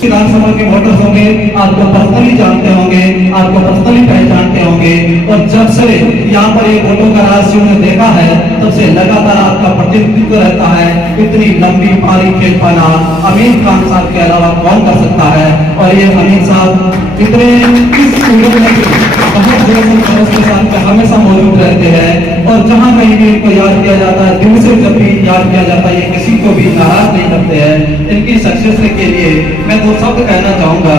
विधानसभा के वोटर्स होंगे, आपको पर्सनली जानते होंगे, आपको पर्सनली पहचानते होंगे। और जब से यहाँ पर ये वोटों का राशि उन्हें देखा है, तब से लगातार आपका प्रतिनिधित्व रहता है। इतनी लंबी पारी खेल पाना अमीर खान साहब के अलावा कौन कर सकता है। और ये अमीर साहब इतने इस उम्र में भी बहुत जोश के साथ हमेशा मौजूद रहते हैं। और जहाँ कहीं भी इनको याद किया जाता है, दिल से जब भी याद किया जाता है, ये किसी को भी नाराज नहीं करते हैं। इनकी सक्सेस के लिए मैं दो शब्द कहना चाहूंगा,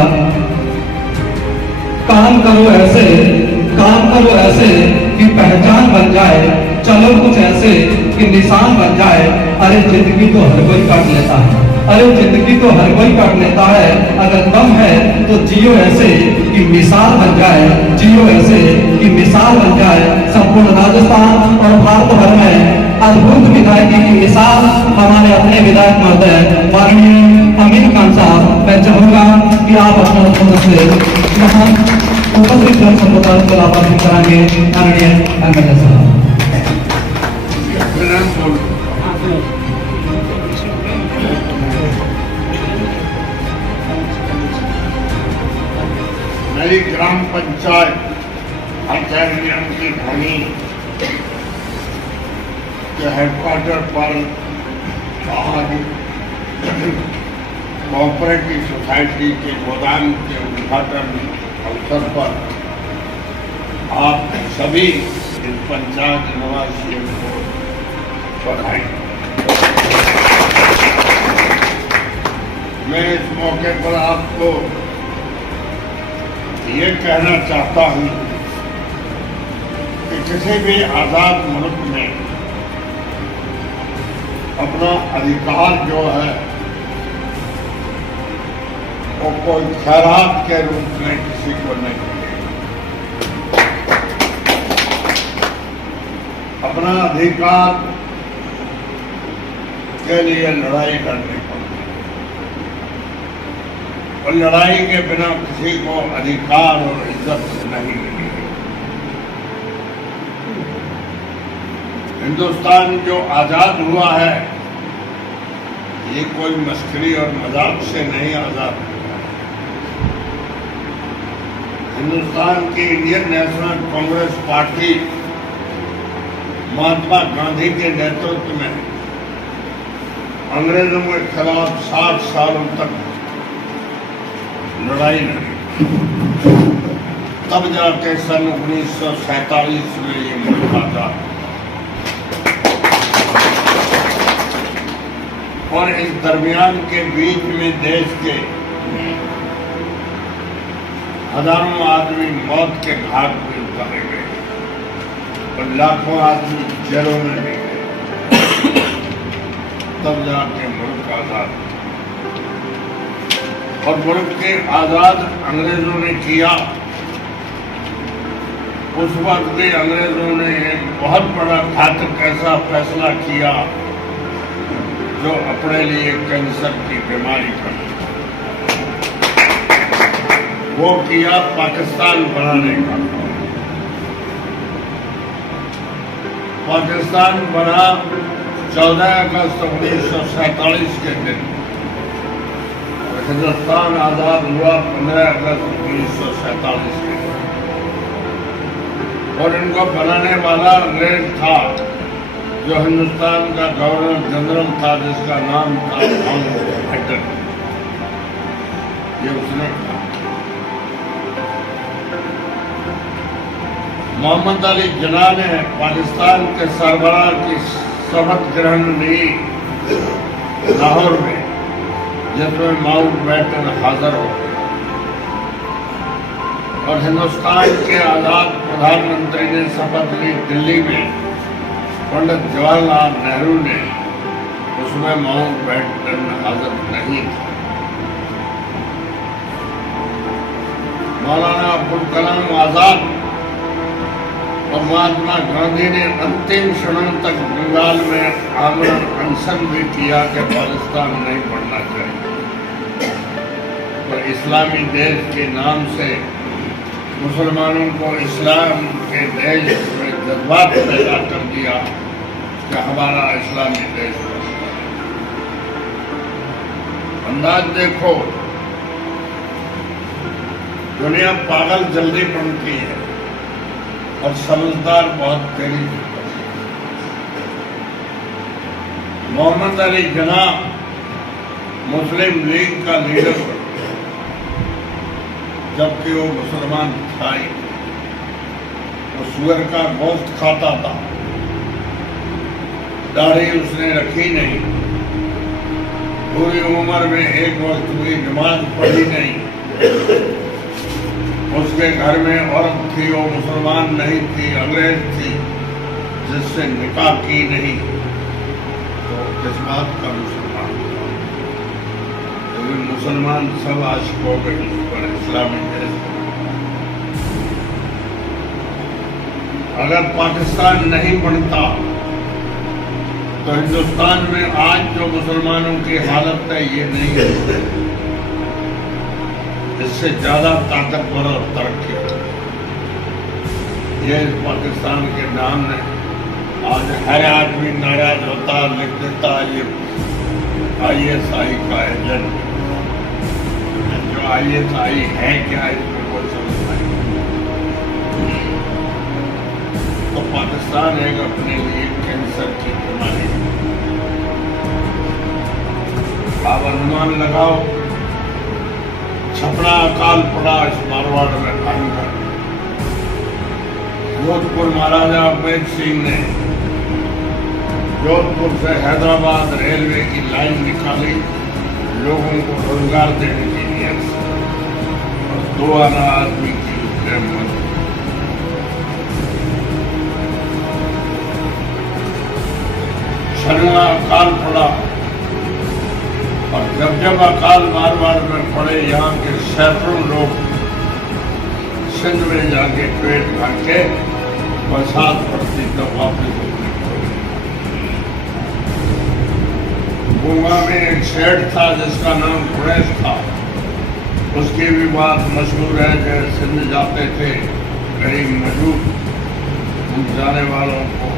काम करो ऐसे कि पहचान बन जाए, चलो कुछ ऐसे कि निशान बन जाए। अरे जिंदगी तो हर कोई काट लेता है, अगर दम है तो जियो ऐसे कि मिसाल बन जाए, संपूर्ण राजस्थान और भारत भर में अद्भुत विधायकी की मिसाल हमारे अपने विधायक महोदय माननीय अमीर खान साहब। मैं चाहूंगा कि आप अपना से यहाँ उपस्थित जन समुदाय को लाभान्वित कराएंगे। माननीय एमएलए साहब। मेरी ग्राम पंचायत आचार्य की भूमि के हेडक्वार्टर पर आज कोऑपरेटिव सोसाइटी के गोदाम के उद्घाटन अवसर पर आप सभी इस पंचायत निवासियों को बधाई। मैं इस मौके पर आपको ये कहना चाहता हूं कि किसी भी आजाद मुल्क में अपना अधिकार जो है वो कोई खैरात के रूप में किसी को नहीं मिलेगा। अपना अधिकार के लिए लड़ाई लड़नी पड़ती है और लड़ाई के बिना किसी को अधिकार और इज्जत नहीं मिलेगी। हिंदुस्तान जो आजाद हुआ है, ये कोई मस्करी और मजाक से नहीं आजाद हुआ। हिंदुस्तान की Indian national Congress party Mahatma Gandhi के नेतृत्व में अंग्रेजों के खिलाफ 60 सालों तक लड़ाई लड़ी, तब जाके सन 1947 में ये मुल्क आजाद। और इस दरमियान के बीच में देश के हजारों आदमी मौत के घाट पे उतारे गए और लाखों आदमी जेलों में भी गए, तब जाके मुल्क आजाद। और मुल्क के आजाद अंग्रेजों ने किया। उस वक्त भी अंग्रेजों ने एक बहुत बड़ा घातक ऐसा फैसला किया जो अपने लिए कैंसर की बीमारी का, वो किया पाकिस्तान बनाने का। पाकिस्तान बना 14 अगस्त 1947 के दिन। हिंदुस्तान आजाद हुआ 15 अगस्त 1947 के दिन। और इनको बनाने वाला अंग्रेज था जो हिंदुस्तान का गवर्नर जनरल था, जिसका नाम था माउंटबेटन। ये उसने कहा। मोहम्मद अली जिन्ना ने पाकिस्तान के सरबराह की शपथ ग्रहण ली लाहौर में, जिसमें माउंटबेटन हाजिर हो गए। और हिंदुस्तान के आजाद प्रधानमंत्री ने शपथ ली दिल्ली में, पंडित जवाहरलाल नेहरू ने, उसमें माउंटबेटन हाजिर नहीं था। मौलाना अब्दुल कलाम आजाद और महात्मा गांधी ने अंतिम क्षणों तक बंगाल में आमरण अनशन भी किया कि पाकिस्तान नहीं बनना चाहिए। पर इस्लामी देश के नाम से मुसलमानों को इस्लाम के देश में जज्बात पैदा कर दिया कि हमारा इस्लामी देश। अंदाज देखो दुनिया पागल जल्दी बनती है और समझदार बहुत देरी से बनती है। मोहम्मद अली जिन्ना मुस्लिम लीग का लीडर बना, जबकि वो मुसलमान था ही। वो सुअर का गोश्त खाता था, दाढ़ी उसने रखी नहीं, पूरी उम्र में एक वक्त भी नमाज पढ़ी नहीं। उसके घर में औरत थी, वो मुसलमान नहीं थी, अंग्रेज थी, जिससे निकाह की नहीं। तो किस बात का मुसलमान? तो मुसलमान सब आशिक हो गए पर इस्लामी देश। अगर पाकिस्तान नहीं बनता तो हिंदुस्तान में आज जो मुसलमानों की हालत है ये नहीं है, इससे ज्यादा ताकतवर और तरक्की है। ये पाकिस्तान के नाम ने आज हर आदमी नाराज होता, लिख देता ये ISI का एजेंट। जो ISI है क्या, इसमें कोई समझ नहीं। तो पाकिस्तान एक अपने लिए कैंसर की बीमारी है। आप अनुमान लगाओ, छपरा अकाल पड़ा इस मारवाड़ में भयंकर। जोधपुर महाराजा अवैध सिंह ने जोधपुर से हैदराबाद रेलवे की लाइन निकाली, लोगों को रोजगार देने की नीयत से, और 2 आना आदमी की उसने मौत। शनिवार अकाल पड़ा, और जब जब अकाल मारवाड़ में पड़े, यहाँ के सैकड़ों लोग सिंध में जाके पेट भर के बरसात पड़ती तो वापस अपने गूंगा में एक सेठ था जिसका नाम कुरैश था। उसकी भी बात मशहूर है, जब सिंध जाते थे गरीब मजदूर जाने वालों को,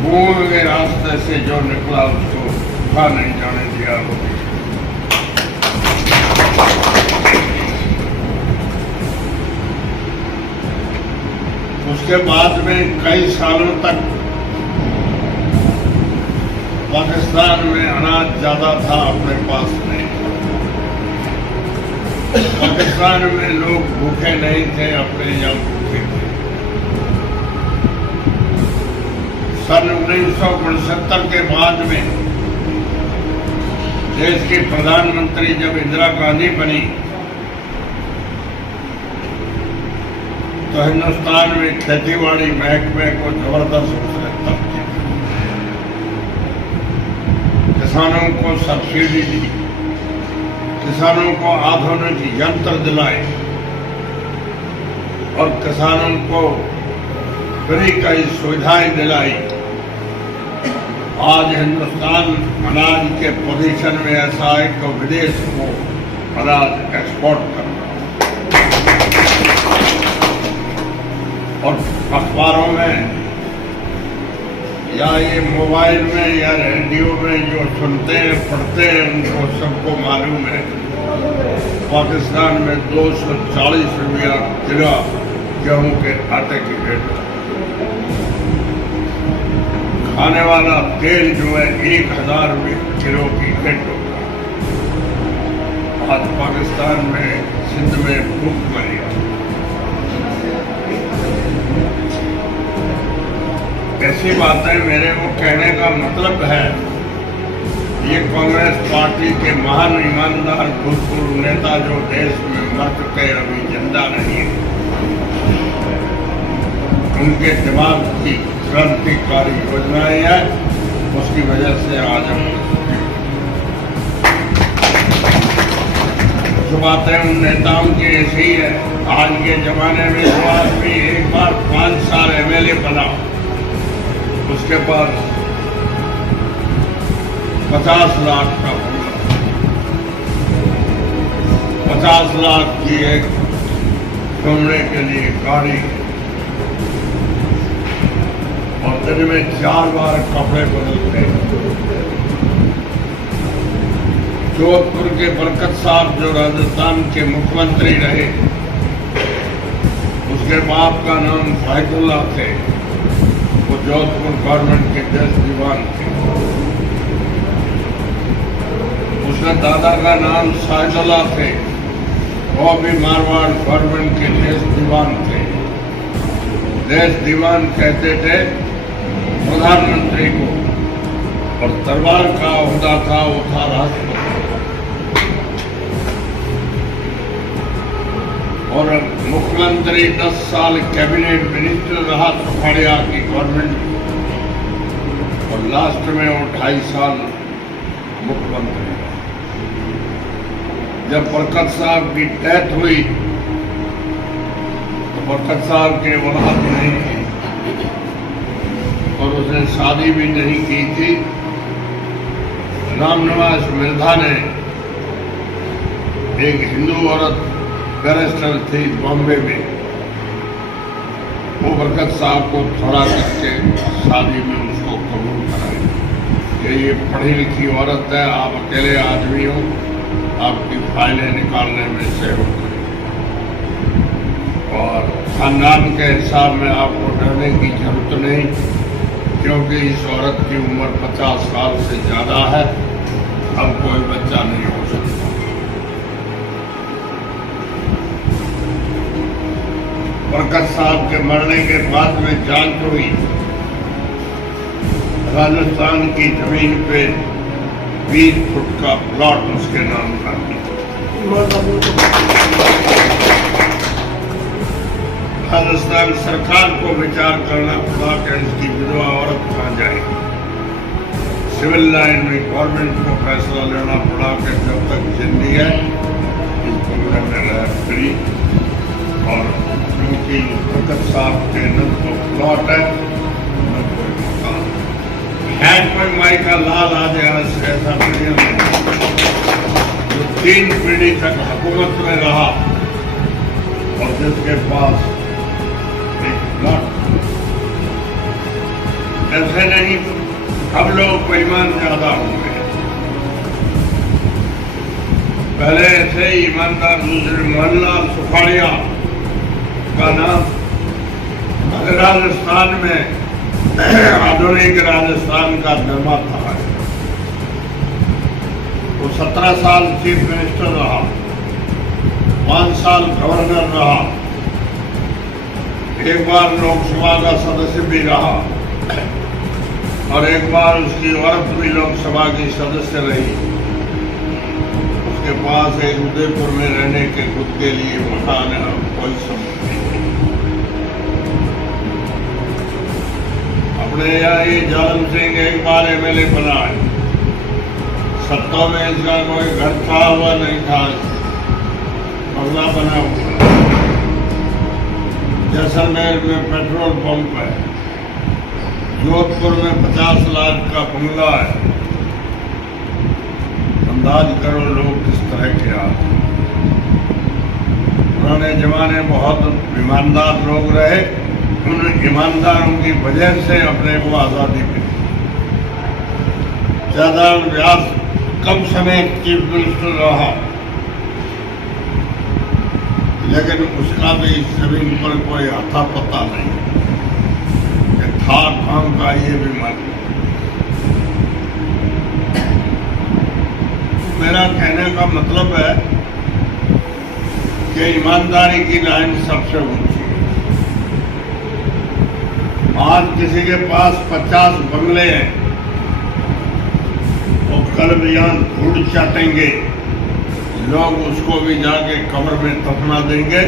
गूंगा के रास्ते से जो निकला उसको उठा नहीं जाने दिया। उसके बाद में कई सालों तक पाकिस्तान में अनाज ज्यादा था, अपने पास नहीं। पाकिस्तान में लोग भूखे नहीं थे, अपने यहाँ भूखे थे। सन 1969 के बाद में देश की प्रधानमंत्री जब इंदिरा गांधी बनी तो हिंदुस्तान में खेतीबाड़ी महकमे को जबरदस्त उसने तरक्की दी। किसानों को सब्सिडी दी, किसानों को आधुनिक यंत्र दिलाए, और किसानों को फ्री कई सुविधाएं दिलाई। आज हिंदुस्तान अनाज के पोजीशन में ऐसा है कि विदेश को अनाज एक्सपोर्ट कर रहा है। और अखबारों में या ये मोबाइल में या रेडियो में जो सुनते हैं पढ़ते हैं, उनको सबको मालूम है पाकिस्तान में 240 रुपया किलो गेहूं के आटे की रेट। खाने वाला तेल जो है 1000 रुपये किलो की रेट होता है। आज पाकिस्तान में सिंध में भूख मरी। ऐसी बातें मेरे को कहने का मतलब है, ये कांग्रेस पार्टी के महान ईमानदार भूतपूर्व नेता जो देश में मर चुके अभी जिंदा नहीं है, उनके दिमाग की क्रांतिकारी योजनाएं हैं, उसकी वजह से आज हम जो बातें उन नेताओं की ऐसी है। आज के जमाने में जो आदमी एक बार 5 साल MLA बना, उसके पास 50 लाख का बंगला, 50 लाख की एक घूमने के लिए गाड़ी, और दिन में 4 बार कपड़े बदलते। जोधपुर के बरकत साहब जो राजस्थान के मुख्यमंत्री रहे, उसके बाप का नाम फायदुल्ला थे, वो जोधपुर गवर्नमेंट के 10 दीवान थे। उसके दादा का नाम साहिदुल्ला थे, वो भी मारवाड़ गवर्नमेंट के 10 दीवान थे। 10 दीवान कहते थे प्रधानमंत्री को, और दरबार का ओहदा था, वो था राष्ट्रपति। और मुख्यमंत्री 10 साल कैबिनेट मिनिस्टर रहा सुखाड़िया की गवर्नमेंट, और लास्ट में वो 2.5 साल मुख्यमंत्री। जब बरकत साहब की डेथ हुई तो बरकत साहब के औलाद नहीं थी, और उसने शादी भी नहीं की थी। रामनिवास मिर्धा ने, एक हिंदू औरत बैरिस्टर थी बॉम्बे में, वो बरकत साहब को थोड़ा करके शादी में उसको कबूल कराई कि ये पढ़ी लिखी औरत है, आप अकेले आदमी हो, आपकी फाइलें निकालने में सहयोग करें, और खानदान के हिसाब में आपको डरने की जरूरत नहीं, क्योंकि इस औरत की उम्र 50 साल से ज़्यादा है, अब कोई बच्चा नहीं हो सकता। बरकत साहब के मरने के बाद में जांच हुई, राजस्थान की जमीन पे 20 फुट का प्लॉट उसके नाम का। राजस्थान सरकार को विचार करना पड़ा कि इसकी विधवा औरत कहाँ जाएगी। सिविल लाइन में गवर्नमेंट को फैसला लेना पड़ा कि जब तक जिंदगी है इस बंगले में रह फ्री, और क्योंकि बरकत साहब के न तो प्लॉट है न कोई मकान है, कोई माई का लाल आ जाए ऐसा नहीं है। जो 3 पीढ़ी तक हुकूमत में रहा और जिसके पास एक प्लॉट, ऐसे नहीं अब लोग बेईमान ज्यादा हो गए। पहले ऐसे ही ईमानदार दूसरे मोहनलाल सुखाड़िया का नाम राजस्थान में आधुनिक राजस्थान का निर्माता है। वो 17 साल चीफ मिनिस्टर रहा, 5 साल गवर्नर रहा, एक बार लोकसभा का सदस्य भी रहा, और एक बार उसकी औरत भी लोकसभा की सदस्य रही। उसके पास एक उदयपुर में रहने के खुद के लिए मकान है, कोई संपत्ति नहीं। अपने यहाँ ये जालम सिंह एक बार एमएलए बना है, 70 में इसका कोई घर था हुआ नहीं था, बंगला बना हुआ। जैसलमेर में पेट्रोल पंप है, जोधपुर में 50 लाख का बंगला है। अंदाज करो लोग किस तरह के आते। पुराने जमाने बहुत ईमानदार लोग रहे, उन ईमानदारों की वजह से अपने को आज़ादी मिली। ज्यादा व्यास कम समय चीफ मिनिस्टर रहा, लेकिन उसका भी जमीन पर कोई आता पता नहीं था काम का, ये भी मालूम। मेरा कहने का मतलब है कि ईमानदारी की लाइन सबसे ऊंची है। आज किसी के पास 50 बंगले हैं, वो कल बयान धूड़ चाटेंगे, लोग उसको भी जाके कब्र में दफना देंगे,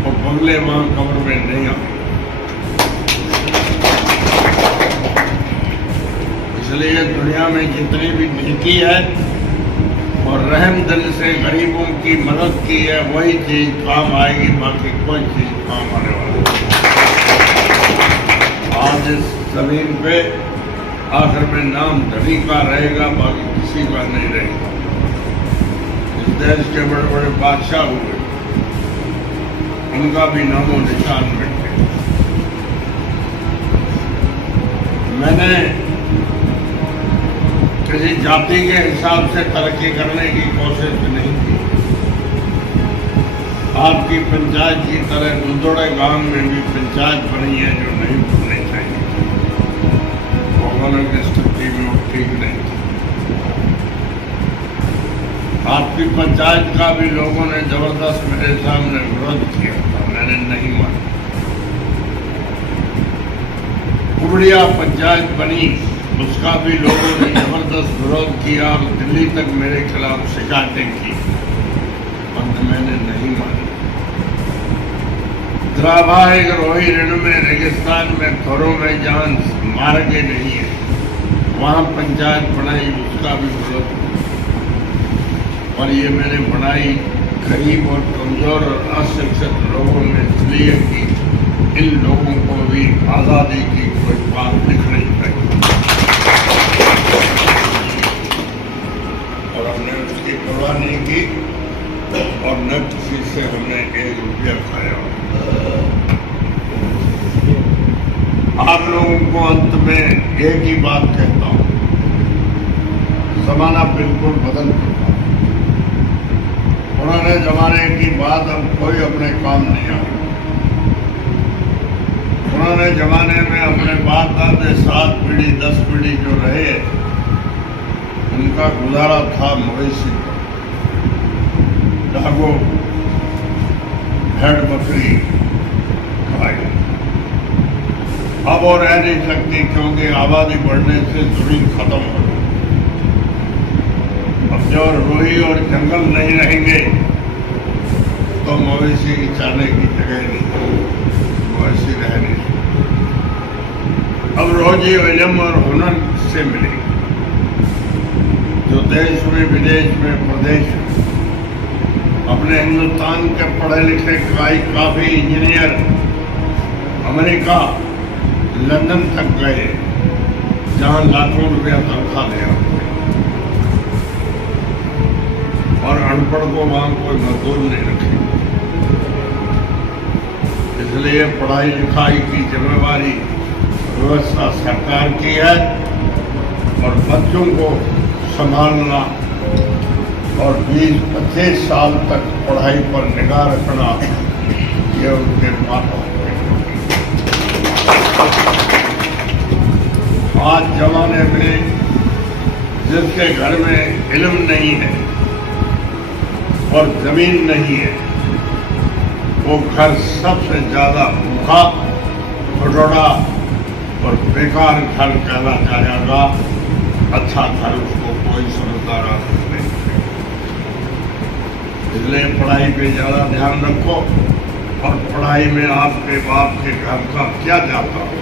और बंगले वहां कब्र में नहीं आएंगे। इसलिए दुनिया में जितनी भी नीति है और रहम दिल से गरीबों की मदद की है, वही चीज काम आएगी, बाकी कोई चीज काम आने वाली नहीं। आज इस जमीन पे आखिर में नाम धनी का रहेगा, बाकी किसी का नहीं रहेगा। इस देश के बड़े बड़े बादशाह हुए, उनका भी नामो निशान मिट गया। मैंने किसी जाति के हिसाब से तरक्की करने की कोशिश नहीं की। आपकी पंचायत की तरह दुदोड़े गांव में भी पंचायत बनी है जो नहीं बननी चाहिए, भौगोलिक स्थिति में वो ठीक नहीं थी। आपकी पंचायत का भी लोगों ने जबरदस्त मेरे सामने विरोध किया था, मैंने नहीं माना। कुबड़िया पंचायत बनी, उसका भी लोगों ने जबरदस्त विरोध किया और दिल्ली तक मेरे खिलाफ शिकायतें की, अंत मैंने नहीं मानी। द्राभाई रोही ऋण में रेगिस्तान में घरों में जहाँ मार्ग नहीं है वहाँ पंचायत बनाई, उसका भी विरोध। और ये मैंने बनाई गरीब और कमजोर और अशिक्षित लोगों में इसलिए कि इन लोगों को भी आज़ादी की कोई बात दिखनी चाहिए और हमने उसकी परवाह नहीं की और न किसी से हमने 1 रुपया खाया। आप लोगों को अंत में एक ही बात कहता हूं, जमाना बिल्कुल बदल चुका। पुराने जमाने की बात अब कोई अपने काम नहीं आया। पुराने जमाने में अपने बाप दादे 7 पीढ़ी 10 पीढ़ी जो रहे उनका गुजारा था मवेशी पर, डागो भेड़ बकरी खाए। अब वो रह नहीं सकती क्योंकि आबादी बढ़ने से जमीन खत्म हो गई। अब जब रोही और जंगल नहीं रहेंगे तो मवेशी चाले की जगह नहीं, मवेशी रह नहीं सकती। अब रोजी इल्म और हुनर से मिलेगी जो देश में विदेश में प्रदेश में अपने हिंदुस्तान के पढ़े लिखे काफी इंजीनियर अमेरिका लंदन तक गए जहां लाखों रुपया तनख्वाह ले आते और अनपढ़ को वहां कोई मजदूर नहीं रखे। इसलिए पढ़ाई लिखाई की जिम्मेवारी व्यवस्था सरकार की है और बच्चों को संभालना और 20-25 साल तक पढ़ाई पर निगाह रखना ये उनके माता। आज जमाने में जिसके घर में इल्म नहीं है और जमीन नहीं है वो घर सबसे ज्यादा भूखा भटोड़ा और बेकार घर कहला जाएगा। अच्छा घर उसको कोई समझदार आदमी नहीं। इसलिए पढ़ाई पे ज्यादा ध्यान रखो और पढ़ाई में आपके बाप के घर का क्या जाता हो।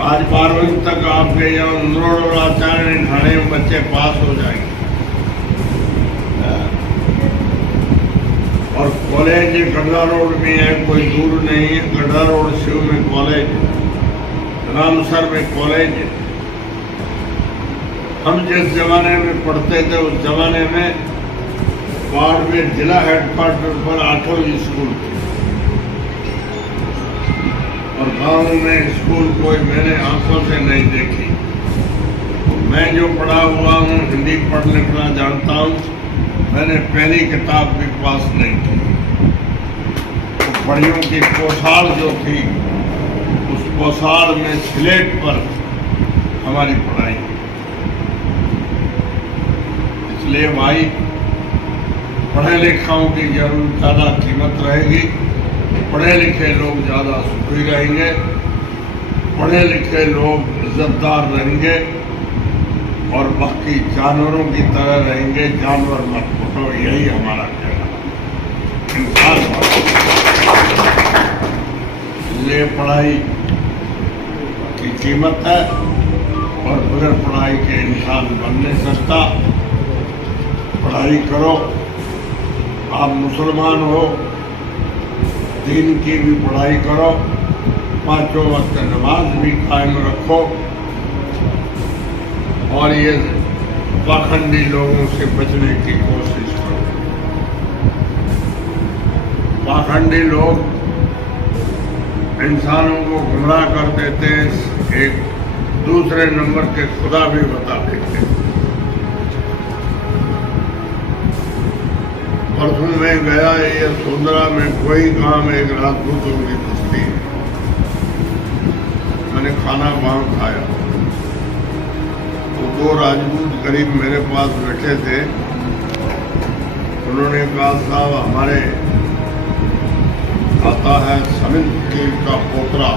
आज 12वीं तक आपके यहाँ नरोड़ आचार्य ठाणे में बच्चे पास हो जाएंगे और कॉलेज गढ़ा रोड में है, कोई दूर नहीं है। गढ़ा रोड शिव में कॉलेज, रामसर में कॉलेज है। हम जिस जमाने में पढ़ते थे उस जमाने में बाड़मेर जिला हेडक्वार्टर पर 8वीं स्कूल थी और गांव में स्कूल कोई मैंने आंखों से नहीं देखी। मैं जो पढ़ा हुआ हूँ, हिंदी पढ़ लिखना जानता हूँ, मैंने पहली किताब भी पास नहीं की। तो पढ़ियों की पोशाक जो थी उस पोशाक में स्लेट पर हमारी पढ़ाई। इसलिए भाई पढ़े लिखाओं की जरूर ज़्यादा कीमत रहेगी। पढ़े लिखे लोग ज़्यादा सुखी रहेंगे, पढ़े लिखे लोग इज्जतदार रहेंगे और बाकी जानवरों की तरह रहेंगे। जानवर मत बनो, यही हमारा कहना। इंसान इसलिए पढ़ाई की कीमत है और बगैर पढ़ाई के इंसान बन नहीं सकता। पढ़ाई करो, आप मुसलमान हो, दीन की भी पढ़ाई करो, 5 वक्त नमाज भी कायम रखो और ये पाखंडी लोगों से बचने की कोशिश करो। पाखंडी लोग इंसानों को गुमराह कर देते हैं, एक दूसरे नंबर के खुदा भी बता देते हैं। परसों में गया ये सोंदरा में कोई गांव एक राजपूतों की बस्ती है। मैंने खाना वहाँ खाया तो दो राजपूत करीब मेरे पास बैठे थे। उन्होंने कहा साहब हमारे आता है समिंद कीर का पोतरा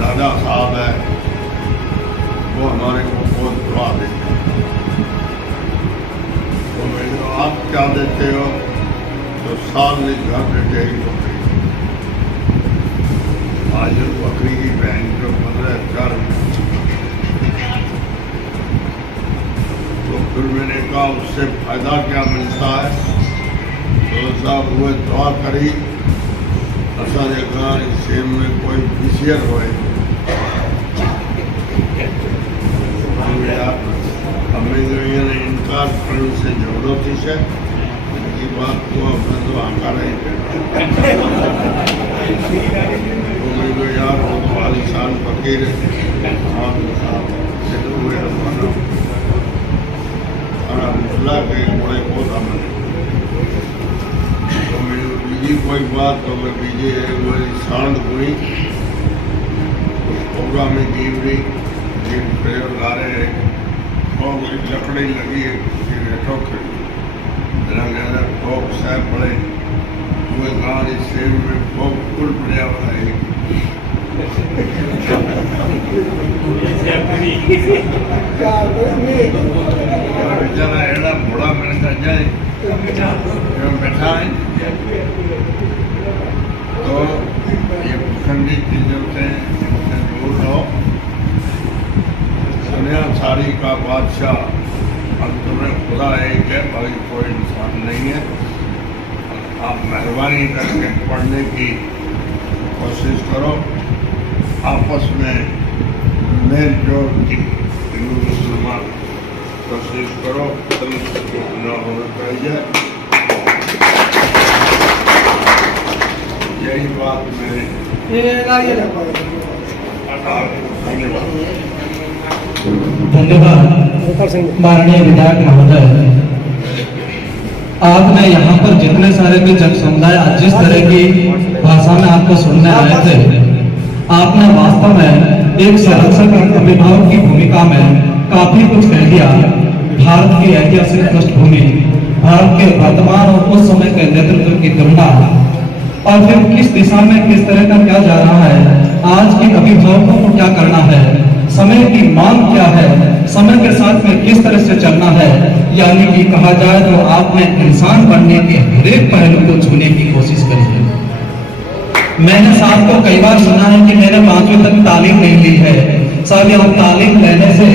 दादा साहब है, वो हमारे को बहुत दुआ देते हैं। तो मैंने कहा आप क्या देते हो? तो साल में घर में डेरी बकरी, आज बकरी की बहन को 15,000। तो फिर मैंने कहा उससे फायदा क्या मिलता है? तो साहब वो दुआ करी असांजे घर सेम में कोई विषयर होए हमें जो ये इनकार करने से जरूरत ही है ये बात तो अपने तो आकार ही तो मैं जो यार वो तो आलिशान फकीर से तो हुए रखवाना और मुसला के बड़े बहुत आमने तो मैं बीजी कोई बात तो मैं बीजे वो शांत हुई प्रोग्राम में जीवरी जीव प्रयोग ला रहे और वो लकड़ी लगी है ठोक ठोक साहब पड़े हुए गाँव इस सेम में ठोक कुल पड़े वाला है बेचारा एड़ा बड़ा मैंने कहा जाए बैठा है तो ये खंडी चीजों से दूर रहो। दुनिया सारी का बादशाह अंत में खुदा एक है, बाकी कोई इंसान नहीं है। आप मेहरबानी करके पढ़ने की कोशिश करो, आपस में मेल जोल की हिंदू मुसलमान कोशिश करो, न होना चाहिए। यही बात मैं धन्यवाद माननीय विधायक महोदय। आपने यहाँ पर जितने सारे भी जन समुदाय जिस तरह की भाषा में आपको सुनने आए थे, आपने वास्तव में एक संरक्षक अभिभावक की भूमिका में काफी कुछ कह दिया। भारत की ऐतिहासिक पृष्ठभूमि, भारत के वर्तमान और उस समय के नेतृत्व की तुलना और फिर किस दिशा में किस तरह का क्या जा रहा है, आज के अभिभावकों को क्या करना है, समय की मांग क्या है, समय के साथ में किस तरह से चलना है। यानी कि कहा जाए तो आपने इंसान बनने के हर एक पहलू को छूने की कोशिश करी है। मैंने साहब को कई बार सुना है कि मैंने 5वीं तक तालीम नहीं ली है। साहब यहाँ तालीम लेने से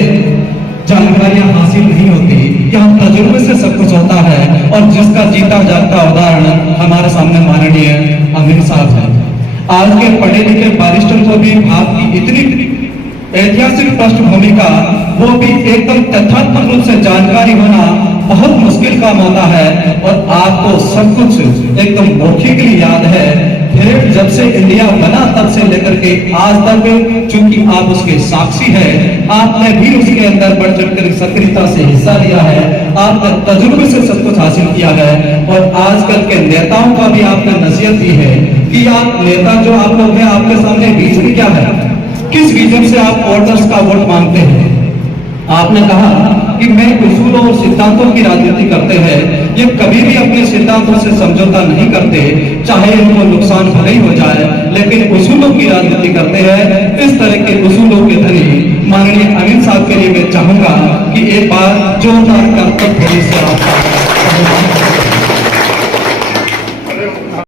जानकारियां हासिल नहीं होती, यहाँ तजुर्बे से सब कुछ होता है। और जिसका जीता जागता उदाहरण हमारे सामने माननीय अमीर साहब है। आज के पढ़े लिखे बारिस्टर को भी भारत की इतनी ऐतिहासिक पृष्ठभूमि का वो भी एकदम तथ्यात्मक रूप से जानकारी होना बहुत मुश्किल काम होता है। और आपको सब कुछ एकदम मौखिकली याद है। फिर जब से इंडिया बना तब से लेकर के आज तक, चूंकि आप उसके साक्षी हैं, आपने भी उसके अंदर बढ़ चढ़कर सक्रियता से हिस्सा लिया है। आपने तजुर्बे से सब कुछ हासिल किया है। और आजकल के नेताओं का भी आपने नसीहत दी है कि आप नेता जो आप लोग हैं, आपके सामने विजन क्या है, किस विजन से आप वोटर्स का वोट मांगते हैं। आपने कहा कि मैं उसूलों और सिद्धांतों की राजनीति करते हैं, ये कभी भी अपने सिद्धांतों से समझौता नहीं करते, चाहे इनको नुकसान भले ही हो जाए, लेकिन उसूलों की राजनीति करते हैं। इस तरह के उसूलों के धनी माननीय अमीर साहब के लिए मैं चाहूंगा कि एक बार जोरदार करतब से